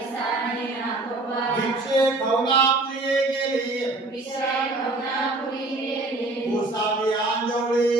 विषय भवना पुरी ने ले भूसा भी आंजोली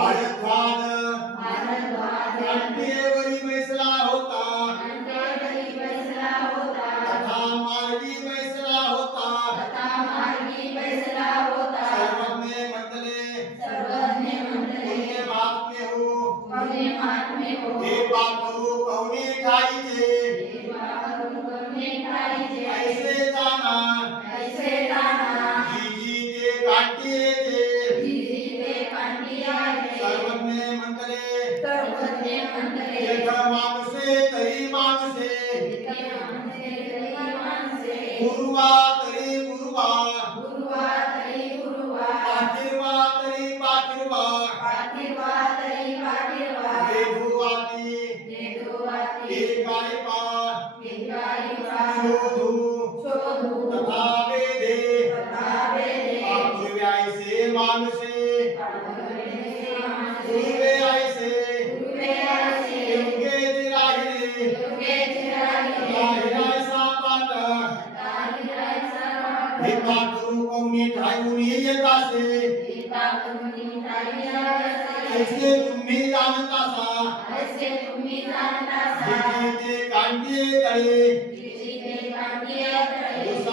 I am quiet, quiet. मानसे दूरे आयसे ऐसे तुम्हें जानता था ऐसे तुम्हें जानता था जीते कांटे तले जीते कांटे तले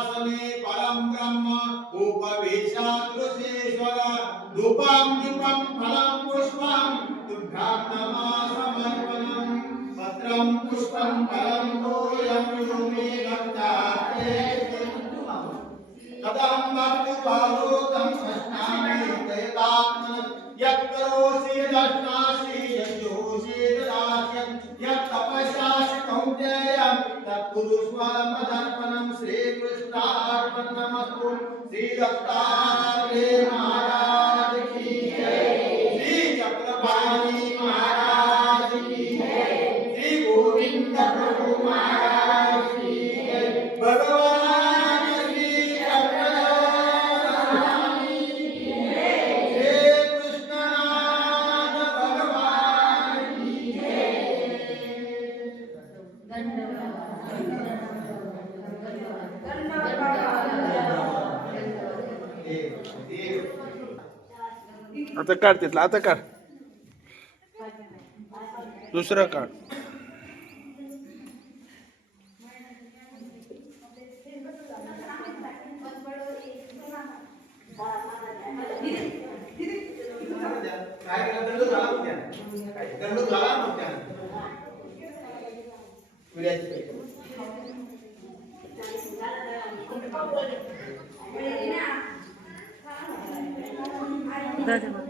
समे परम ब्रह्म उपवेशादृशेश्वर दुपं दुपं फलं पुष्पं तुभ्यां नमः समर्पणं पत्रं पुष्पं फलं कोयं युमे गतात्ते तदं मर्तु पारोतं सष्टामि पुरुषमदर्पणम श्री कृष्णार्पणमस्तु श्री दत्तात्रेय महाराज की जय श्री चक्रपाणि महाराज आता काढ आता काढ दुसरा काढ दादा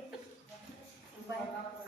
对。<Okay. S 2> okay.